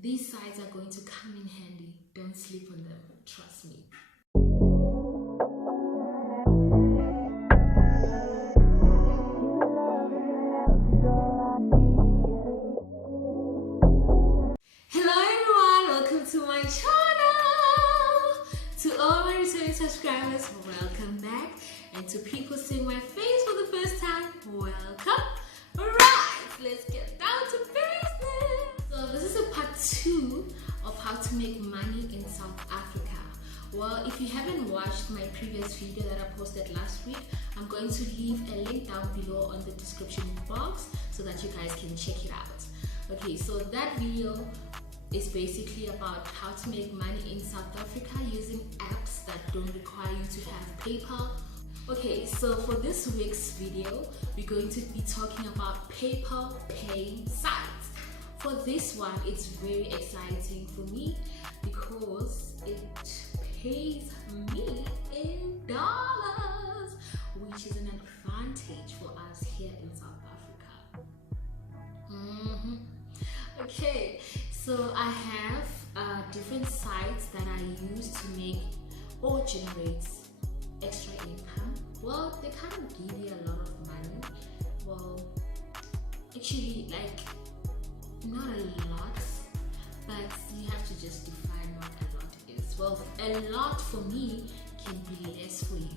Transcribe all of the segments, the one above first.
These sites are going to come in handy. Don't sleep on them, trust me. Hello everyone, welcome to my channel. To all my returning subscribers, welcome back. And to people seeing my face for the first time, welcome. Alright, let's get down to business. So this is a part 2 of how to make money in South Africa. Well, if you haven't watched my previous video that I posted last week, I'm going to leave a link down below on the description box so that you guys can check it out. Okay, so that video is basically about how to make money in South Africa using apps that don't require you to have PayPal. Okay, so for this week's video, we're going to be talking about PayPal paying sites. For this one, it's very exciting for me because it pays me in dollars, which is an advantage for us here in South Africa. Okay, so I have different sites that I use to make or generate extra income. Well, they kind of give you a lot of money. Well, actually, like, not a lot, but you have to just define what a lot is. Well, a lot for me can be less for you.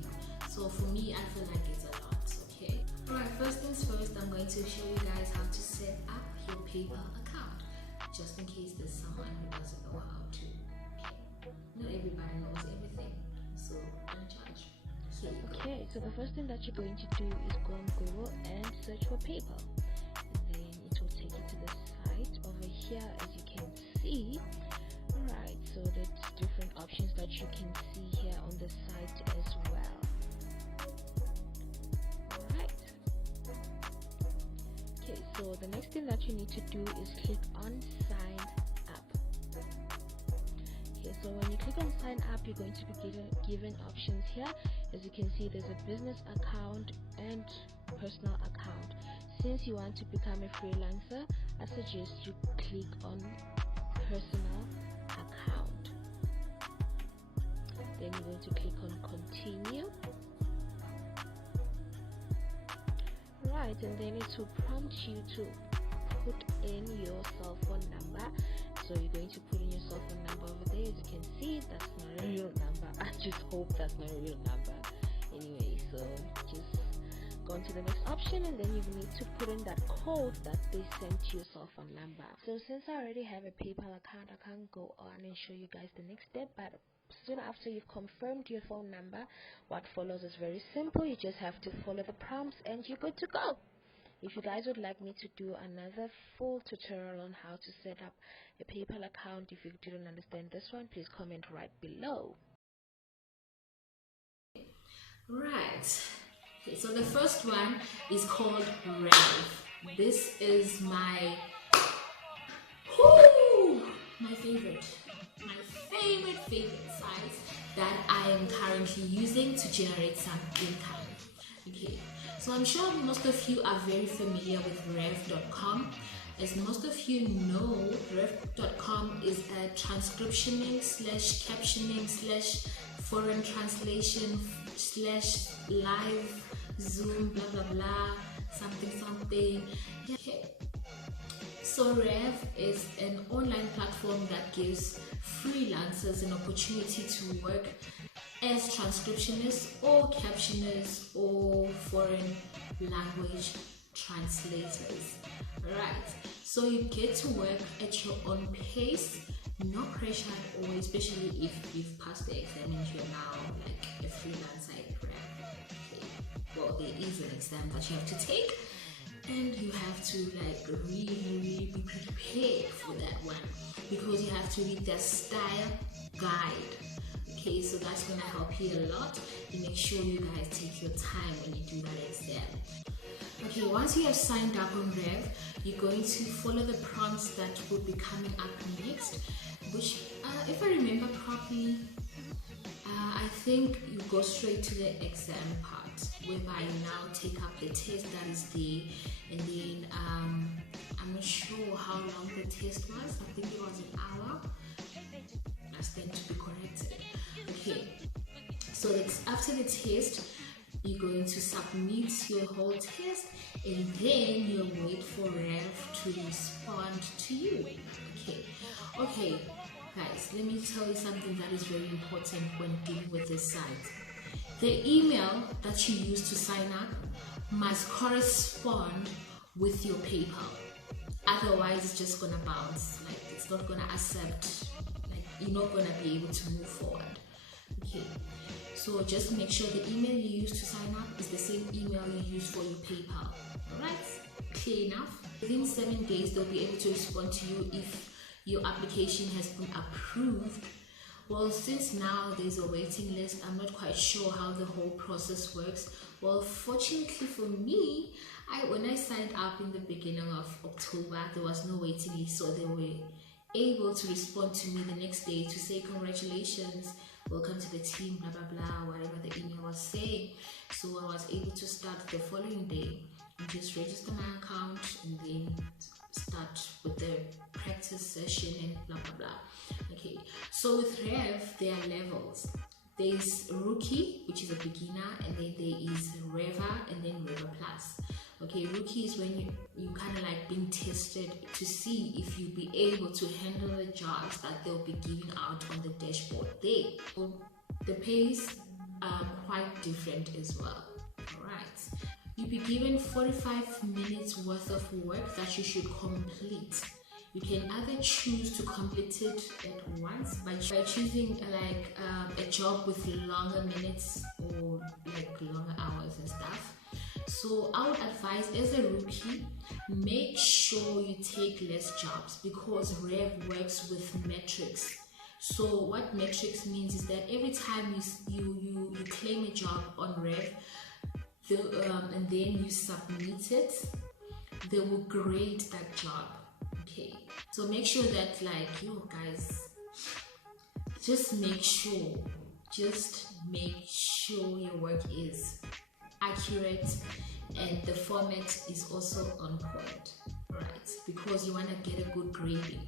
So for me, I feel like it's a lot, okay? Alright, first things first, I'm going to show you guys how to set up your PayPal account, just in case there's someone who doesn't know how to. Okay? Not everybody knows everything, so don't judge. Okay, so the first thing that you're going to do is go on Google and search for PayPal. Then it will take you to the site over here, as you can see. Alright, so there's different options that you can see here on the site as well. Alright. Okay, so the next thing that you need to do is click on sign up. Okay, so when you click on sign up, you're going to be given options here. As you can see, there's a business account and personal account. Since you want to become a freelancer, I suggest you click on personal account. Then you're going to click on continue. Right, and then it will prompt you to put in your cell phone number. So you're going to put in your cell phone number over there. As you can see, that's not a real number. I just hope that's not a real number. Anyway, so just go on to the next option, and then you need to put in that code that they sent to your cell phone number. So since I already have a PayPal account, I can't go on and show you guys the next step, but soon after you've confirmed your phone number, what follows is very simple. You just have to follow the prompts and you're good to go. If you guys would like me to do another full tutorial on how to set up a PayPal account, if you didn't understand this one, please comment right below. Right. Okay, so the first one is called Rev. This is my favorite site that I am currently using to generate some income. Okay, so I'm sure most of you are very familiar with rev.com. As most of you know, rev.com is a transcriptioning / captioning / foreign translation / live Zoom blah blah blah something. Okay. So Rev is an online platform that gives freelancers an opportunity to work as transcriptionists or captioners or foreign language translators. Right, so you get to work at your own pace, no pressure at all, especially if you've passed the exam and you're now like a freelancer at Rev. Okay. Well, there is an exam that you have to take, and you have to like really be prepared for that one, because you have to read their style guide. Okay, so that's gonna help you a lot. You make sure you guys take your time when you do that exam. Okay, once you have signed up on Rev, you're going to follow the prompts that will be coming up next, which if I remember properly, I think you go straight to the exam part, whereby you now take up the test that is there, and then I'm not sure how long the test was. I think it was an So that's after the test, you're going to submit your whole test, and then you'll wait for Rev to respond to you. Okay guys, let me tell you something that is very important when dealing with this site. The email that you use to sign up must correspond with your PayPal. Otherwise, it's just gonna bounce. Like, it's not gonna accept. Like, you're not gonna be able to move forward. Okay. So just make sure the email you use to sign up is the same email you use for your PayPal. Alright? Clear enough? Within 7 days, they'll be able to respond to you if your application has been approved. Well, since now there's a waiting list, I'm not quite sure how the whole process works. Well, fortunately for me, when I signed up in the beginning of October, there was no waiting list, so they were able to respond to me the next day to say congratulations, welcome to the team, blah blah blah, whatever the email was saying. So I was able to start the following day and just register my account and then start with the practice session and blah blah blah. Okay, so with Rev, there are levels. There's Rookie, which is a beginner, and then there is Rever, and then Rever Plus. Okay, Rookie is when you kind of like being tested to see if you'll be able to handle the jobs that they'll be giving out on the dashboard there. So the pays are quite different as well. Alright, you'll be given 45 minutes worth of work that you should complete. You can either choose to complete it at once by choosing like a job with longer minutes or like longer hours and stuff. So I would advise, as a rookie, make sure you take less jobs because Rev works with metrics. So what metrics means is that every time you claim a job on Rev, and then you submit it, they will grade that job. Okay, so make sure that, like, you guys, just make sure your work is accurate and the format is also on point, right? Because you want to get a good grading.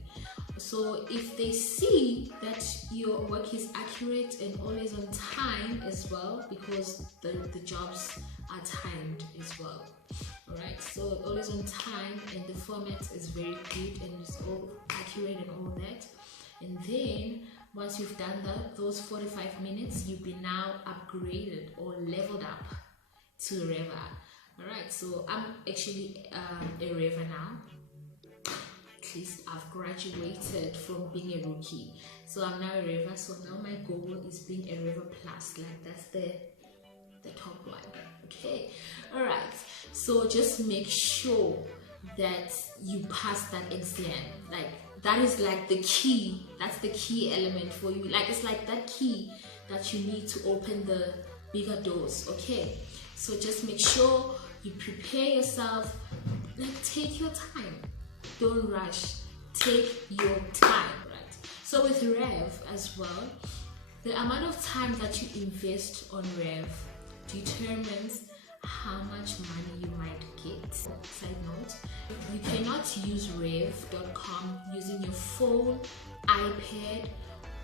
So if they see that your work is accurate and always on time as well, because the jobs are timed as well. Alright, so always on time and the format is very good and it's all accurate and all that. And then once you've done those 45 minutes, you'll be now upgraded or leveled up to Rever. Alright, so I'm actually a Rever now. At least I've graduated from being a rookie. So I'm now a Rever. So now my goal is being a Rever Plus. Like, that's the top one. Okay, alright, so just make sure that you pass that exam. Like, that is like the key. That's the key element for you. Like, it's like that key that you need to open the bigger doors. Okay, so just make sure you prepare yourself. Like, take your time, don't rush, take your time, right? So with Rev as well, the amount of time that you invest on Rev determines how much money you might get. Side note, you cannot use rev.com using your phone, iPad,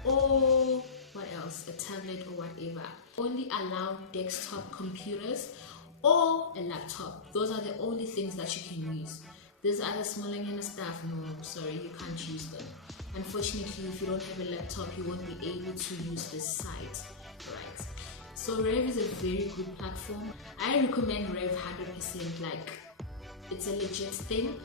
or what else, a tablet or whatever. Only allow desktop computers or a laptop. Those are the only things that you can use. There's other smaller kind of stuff, no, sorry, you can't use them. Unfortunately, if you don't have a laptop, you won't be able to use this site, right? So Rev is a very good platform. I recommend Rev 100%. Like, it's a legit thing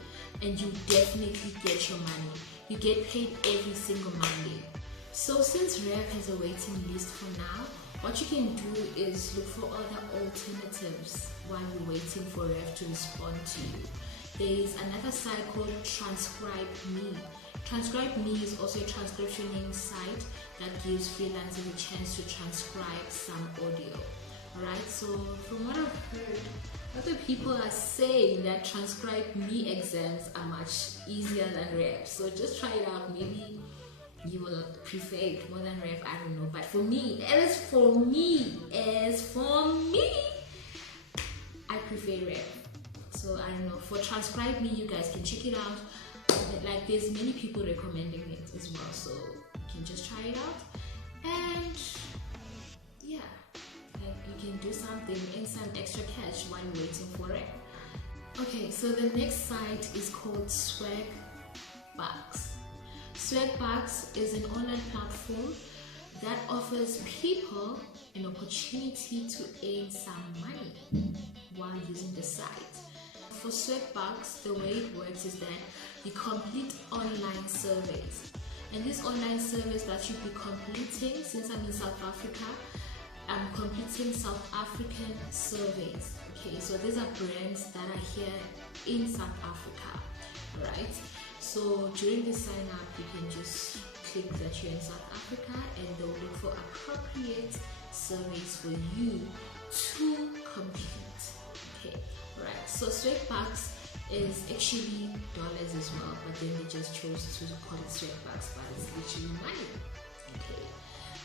and you definitely get your money. You get paid every single Monday. So since Rev has a waiting list for now, what you can do is look for other alternatives while you're waiting for Rev to respond to you. There is another site called TranscribeMe. TranscribeMe is also a transcriptioning site that gives freelancers a chance to transcribe some audio. Alright, so from what I've heard, other people are saying that TranscribeMe exams are much easier than Rev. So just try it out. Maybe you will prefer it more than Rev, I don't know. But for me, as for me, I prefer Rev. So I don't know. For TranscribeMe, you guys can check it out. Like, there's many people recommending it as well, so you can just try it out. And yeah, you can do something, earn some extra cash while waiting for it. Okay, so the next site is called Swagbucks. Swagbucks is an online platform that offers people an opportunity to earn some money while using the site. For Swagbucks, the way it works is that you complete online surveys. And these online surveys that you'll be completing, since I'm in South Africa, I'm completing South African surveys. Okay, so these are brands that are here in South Africa, right? So during the sign up, you can just click that you're in South Africa and they'll look for appropriate surveys for you to complete. Okay, right. So Swagbucks is actually dollars as well, but then they just chose to call it Swagbucks, but it's literally money. Okay,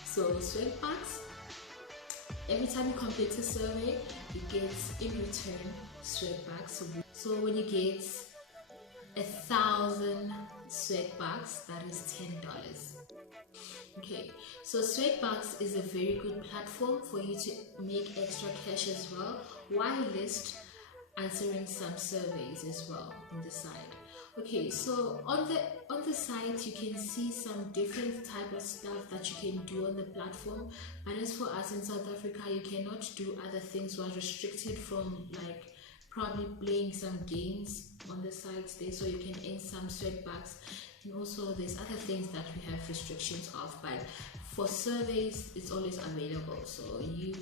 so Swagbucks, every time you complete a survey, you get in return Swagbucks. So when you get 1,000 Swagbucks, that is $10. Okay, so Swagbucks is a very good platform for you to make extra cash as well, whilst answering some surveys as well on the side. Okay, so on the site you can see some different type of stuff that you can do on the platform, but as for us in South Africa, you cannot do other things. We are restricted from like probably playing some games on the site there, so you can earn some Swagbucks, and also there's other things that we have restrictions of, but for surveys it's always available, so you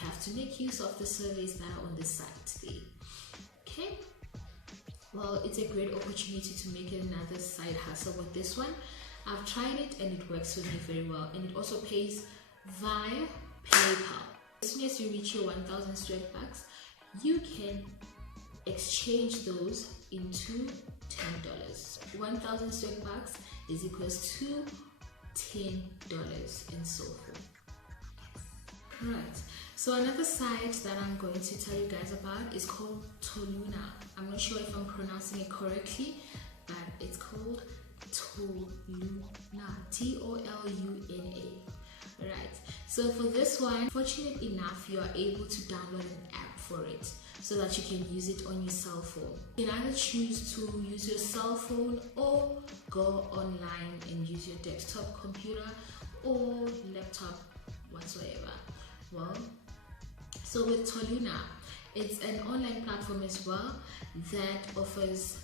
have to make use of the surveys that are on the site there. Okay, well, it's a great opportunity to make another side hustle with this one. I've tried it and it works for me very well, and it also pays via PayPal. As soon as you reach your 1,000 Swagbucks, you can exchange those into $10. 1,000 Swagbucks is equals to $10 and so forth. Right, so another site that I'm going to tell you guys about is called Toluna. I'm not sure if I'm pronouncing it correctly, but it's called Toluna, Toluna. Right, so for this one, fortunate enough, you are able to download an app for it so that you can use it on your cell phone. You can either choose to use your cell phone or go online and use your desktop computer or laptop whatsoever. Well, so with Toluna, it's an online platform as well that offers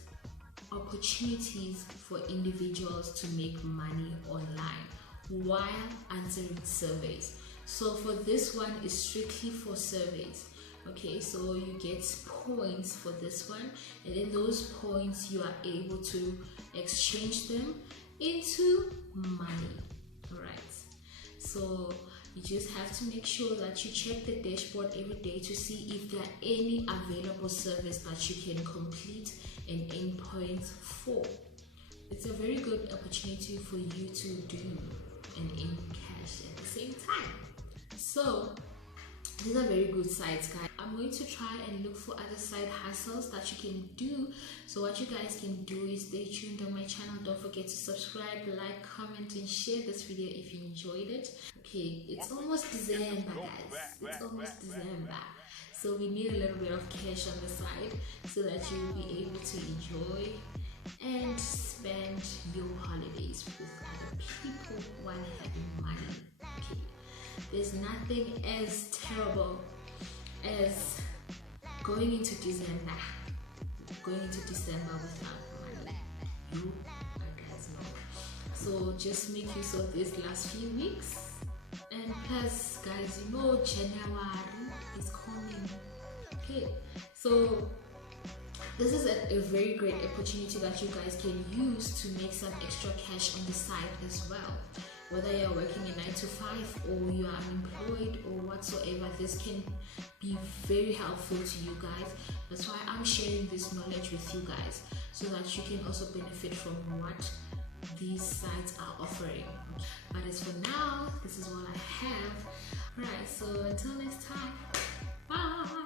opportunities for individuals to make money online while answering surveys. So for this one, is strictly for surveys. Okay, so you get points for this one, and then those points you are able to exchange them into money. All right, so you just have to make sure that you check the dashboard every day to see if there are any available surveys that you can complete and earn points for. It's a very good opportunity for you to do and earn cash at the same time. So these are very good sites, guys. I'm going to try and look for other side hustles that you can do. So what you guys can do is stay tuned on my channel. Don't forget to subscribe, like, comment, and share this video if you enjoyed it. Okay, it's almost December, guys. It's almost December. So we need a little bit of cash on the side so that you will be able to enjoy and spend your holidays with other people while having money. Okay, there's nothing as terrible as going into December without money. You guys know. So just make use of these last few weeks, and plus, guys, you know January is coming. Okay, so this is a very great opportunity that you guys can use to make some extra cash on the side as well. Whether you're working a 9 to 5 or you are unemployed or whatsoever, this can be very helpful to you guys. That's why I'm sharing this knowledge with you guys, so that you can also benefit from what these sites are offering. But as for now, this is all I have. Alright, so until next time, bye.